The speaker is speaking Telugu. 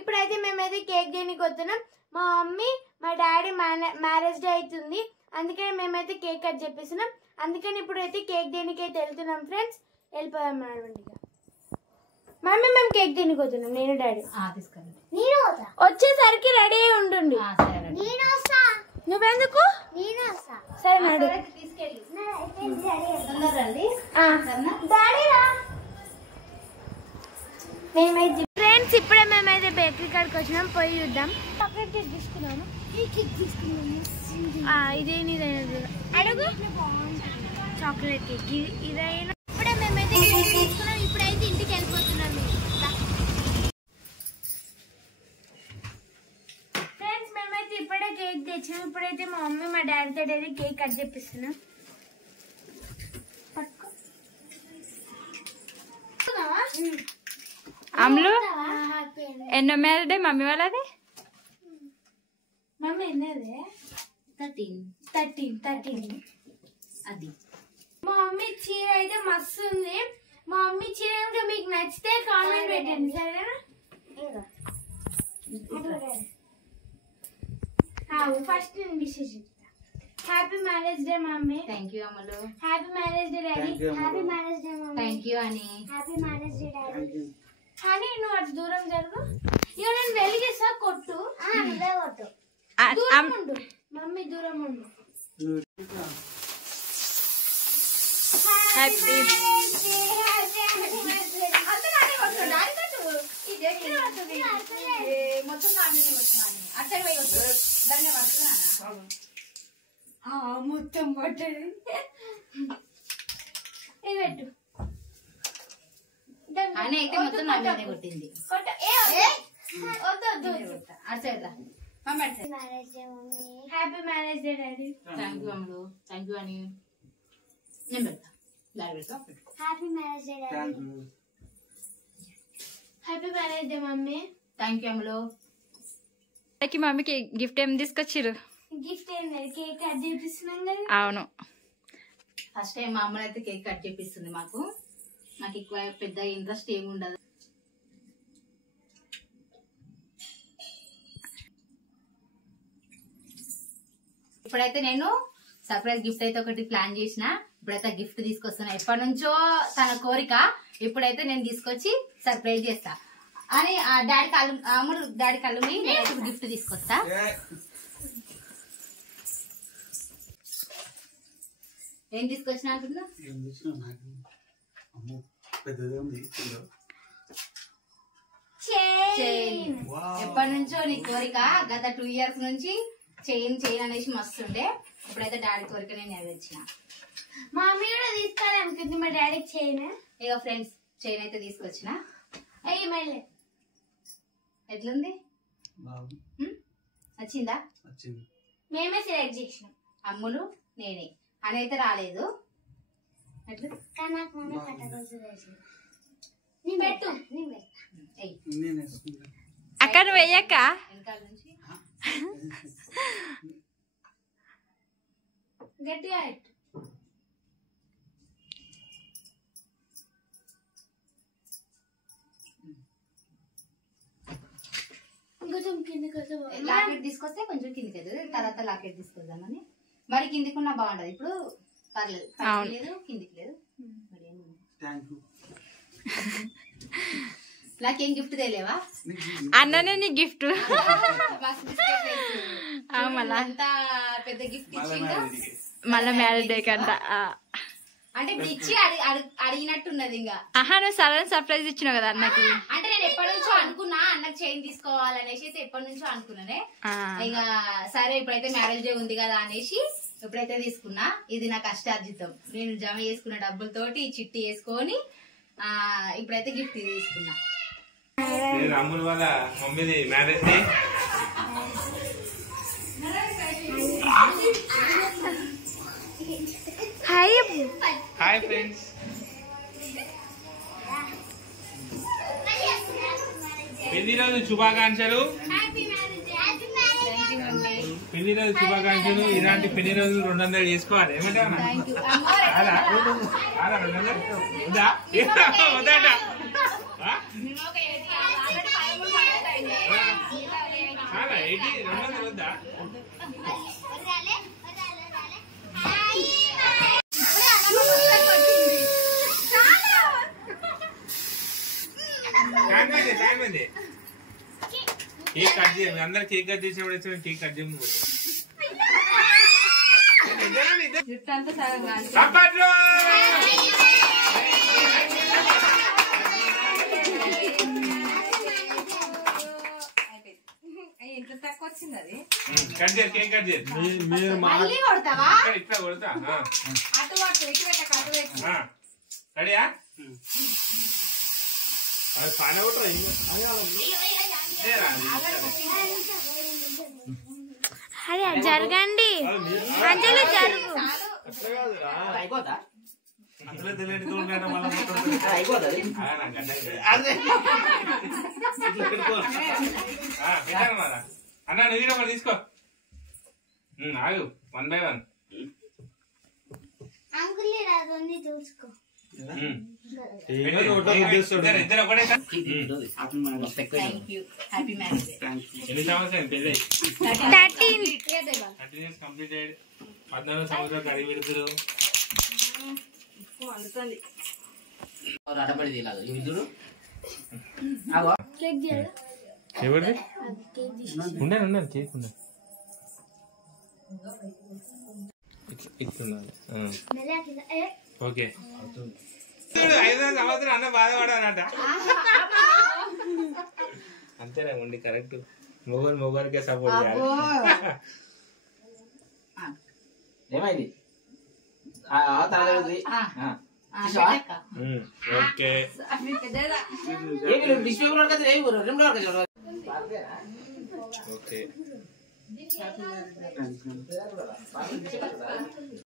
ఇప్పుడైతే మేమైతే కేక్ దేనికి వస్తున్నాం. మా మమ్మీ మా డాడీ మ్యారేజ్ డే అవుతుంది, అందుకని మేమైతే కేక్ కట్ చెప్పిస్తున్నాం. అందుకని ఇప్పుడైతే కేక్ దేనికి అయితే వెళ్తున్నాం ఫ్రెండ్స్. వెళ్ళిపోదాం నడవండి. మమ్మీ మేము కేక్ దేనికి వస్తున్నాం, నేను డాడీ. వచ్చేసరికి రెడీ అయి ఉండండి. నువ్వెందుకు? సరే నడు. మేమైతే ఫ్రెండ్స్ ఇప్పుడే మేమైతే బేకరీ కాడికి వచ్చినాం, పోయి చూద్దాం. చాక్లెట్ కేక్ తీసుకున్నాము. ఇదేనా అడుగు. చాక్లెట్ కేక్ ఇదైనా. ఇప్పుడే మేమైతే కేక్ తీసుకున్నాం, ఇప్పుడైతే ఇంటికి వెళ్ళిపోతున్నాం. ఫ్రెండ్స్ మేమైతే ఇప్పుడే కేక్ తెచ్చినాం. ఇప్పుడైతే మా మమ్మీ మా డాడీతో డైరీ కేక్ కట్ చేపిస్తున్నాం. అమ్ములు ఎన్నో మ్యారేజ్ డే మమ్మీ వాళ్ళది? మమ్మీ ఎన్నదే? 13. అది మా మమ్మీ చీర అయితే మస్తు ఉంది. మా మమ్మీ చీర కనుక మీకు నచ్చితే కామెంట్ పెట్టండి సరేనా? ఫస్ట్ నేను విషెస్ చెప్తా. Happy marriage day mummy. Thank you Ammulu. Happy marriage day daddy. Happy marriage day mummy. Thank you అని. Happy marriage day daddy. కానీ నువ్వు అటు దూరం జరుగు. ఇక నేను వెలిగేసా కొట్టు. దూరం ఉండు మమ్మీ, దూరం ఉండు. హ్యాపీ మొత్తం పట్టదు. ఇది పెట్టు అని అయితే మొత్తం నన్నే కొట్టింది. Happy marriage day daddy. Thank you Ammulu. Thank you అని నేను పెడతా. Happy marriage day daddy. Happy marriage day mummy. Thank you Ammulu. మమ్మీకి గిఫ్ట్ ఏం తీసుకొచ్చిర్రు? గిఫ్ట్ ఏం లేదు, కేక్ కట్ చేపిస్తున్నాం కదా. అవును, ఫస్ట్ టైం మా అమ్మలు అయితే కేక్ కట్ చేపిస్తుంది మాకు. నాకు ఎక్కువ పెద్ద ఇంట్రెస్ట్ ఏమి ఉండదు. ఇప్పుడైతే నేను సర్ప్రైజ్ గిఫ్ట్ అయితే ఒకటి ప్లాన్ చేసిన. ఇప్పుడైతే గిఫ్ట్ తీసుకొస్తున్నా. ఎప్పటి నుంచో తన కోరిక, ఇప్పుడైతే నేను తీసుకొచ్చి సర్ప్రైజ్ చేస్తా అని డాడీ కళ్ళు అమ్ముడు డాడీ కళ్ళు నేనైతే గిఫ్ట్ తీసుకొస్తా. ఏం తీసుకొచ్చినా అంటున్నా? ఎప్పటి నుంచో నీ కోరిక, గత 2 years నుంచి చైన్ అనేసి మస్తు ఉండే. ఇప్పుడైతే డాడీ కోరిక నేను నెరవేర్చిన. మా మమ్మీ కూడా తీసుకోవాలనుకుంది మా డాడీకి చైన్. ఇక ఫ్రెండ్స్ చైన్ అయితే తీసుకొచ్చిన. అయ్యి మళ్ళీ ఎట్లుంది? నచ్చిందా? మేమే సెలెక్ట్ చేసినాం, అమ్ములు నేనే. అని అయితే రాలేదు. అక్కడ వెయ్యక్క వెనకాల నుంచి గట్టిగా కొంచెం కిందికి లాకెట్ తీసుకొస్తే కొంచెం కిందికి అవుతుంది. తర్వాత లాకెట్ తీసుకొద్దామని. మరి కిందికి ఉన్నా బాగుంటది. ఇప్పుడు పర్లేదు, లేదు కిందికి లేదు. నాకేం గిఫ్ట్ తెలియవా? అన్ననే నీ గిఫ్ట్. అంత పెద్ద గిఫ్ట్ ఇచ్చిందా? మళ్ళా మ్యారేజ్ డే కంట అంటే ఇచ్చి అడిగినట్టున్నది. ఇంకా నువ్వు సడన్ సర్ప్రైజ్ ఇచ్చినావు కదా అన్నకి. అంటే నేను ఎప్పటి నుంచో అనుకున్నా అన్నకి చైన్ తీసుకోవాలనేసి, ఎప్పటి నుంచో అనుకున్నానే. ఇక సరే ఇప్పుడైతే మ్యారేజ్ డే ఉంది కదా అనేసి ఇప్పుడైతే తీసుకున్నా. ఇది నా కష్టార్జితం. నేను జమ చేసుకున్న డబ్బులతోటి చిట్టి వేసుకొని ఇప్పుడైతే గిఫ్ట్ తీసుకున్నా. అమ్ముల వాళ్ళ మమ్మీది మ్యారేజ్ డే. Hi friends. పెళ్లి రోజు శుభాకాంక్షలు. పెళ్లి రోజు శుభాకాంక్షలు. ఇలాంటి పెళ్లి రోజులు 200 చేసుకోవాలి. ఏమంటావా? 200 వద్దా? టైం ఏంది కేక్ కట్ చేయండి అందరు కేక్ కట్ చేసేవాడు వచ్చి కేక్ కట్ చేయము జుట్టంతా సగం కాదు. చప్పట్లు ఎంత తక్కువ వచ్చింది అది. కట్ చేయండి కేక్ కట్ చేయండి మళ్ళీ కొడతావా? ఇట్లా కొడతా అటు అటు ఎటు పెట్టక అటు పెట్టు. రెడీయా అరే జరగండి అంజలి జరుగు అసలే తెలియదు అన్న నువ్వు కూడా తీసుకో ఆగు 1 by 1 అంకుల్ రాదు చూసుకో ఇద్దరు ఒకటే Thank you. Happy marriage day. ఎన్ని సంవత్సరాలు పెళ్ళి 13 years కంప్లీటెడ్ 14 సంవత్సరాలు కడిగి పెడుతురు ఎవరిది ఉండండి కేక్ ఉండండి ఇస్తున్నారు ఓకే 5 సంవత్సరం అన్న బాధపడాలట అంతేనా ఉండి కరెక్ట్ మొగోరికే సపోర్ట్ చేయాలి ఏమైంది ఓకే ఓకే